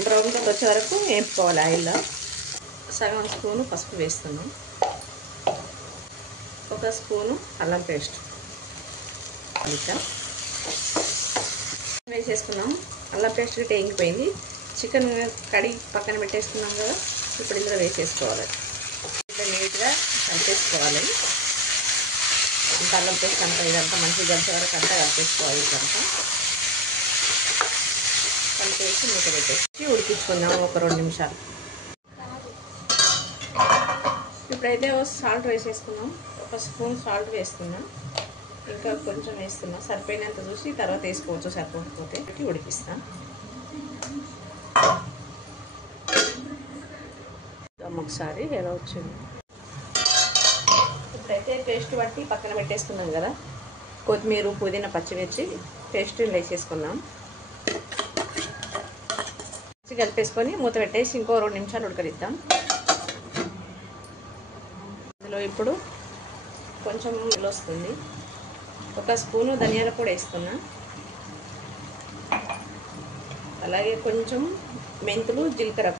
Brown colour వచ్చే వరకు వేపుకోవాలి ఆయిల్లో. సగం స్పూను పసుపు వేస్తున్నాం, 1 స్పూను అల్లం పేస్ట్ వేసేసుకున్నాం. అల్లం పేస్ట్ వేగిపోయింది. చికెన్ కడిగి పక్కన పెట్టేసుకున్నాం కదా, ఇప్పుడు ఇందులో వేసేసుకోవాలి. ఇట్లా నీట్గా కలిపేసుకోవాలి. ఇంకా అల్లం పేస్ట్ అంతా ఇదంతా మంచిగా కలిసే వరకు అంతా కలిపేసుకోవాలి. ఇదంతా కలిపేసి మూత పెట్టేసి ఉడికించుకుందాం ఒక 2 నిమిషాలు. ఇప్పుడైతే సాల్ట్ వేసేసుకున్నాం. 1 స్పూన్ సాల్ట్ వేసుకున్నాం, ఇంకా కొంచెం వేస్తున్నా, సరిపోయినంత చూసి తర్వాత వేసుకోవచ్చు, సరిపోకపోతే ఉడికిస్తాం. ఒకసారి ఎలా వచ్చింది. ఇప్పుడైతే పేస్ట్ బట్టి పక్కన పెట్టేసుకున్నాం కదా, కొత్తిమీర పుదీనా పచ్చిమిర్చి పేస్ట్ వేసేసుకున్నాం. కలిపేసుకొని మూత పెట్టేసి ఇంకో 2 నిమిషాలు ఉడకనిద్దాం. ఇందులో ఇప్పుడు కొంచెం నీళ్ళు వస్తుంది. 1 స్పూను ధనియాల పొడి వేస్తున్నా, అలాగే కొంచెం మెంతులు జీలకర్ర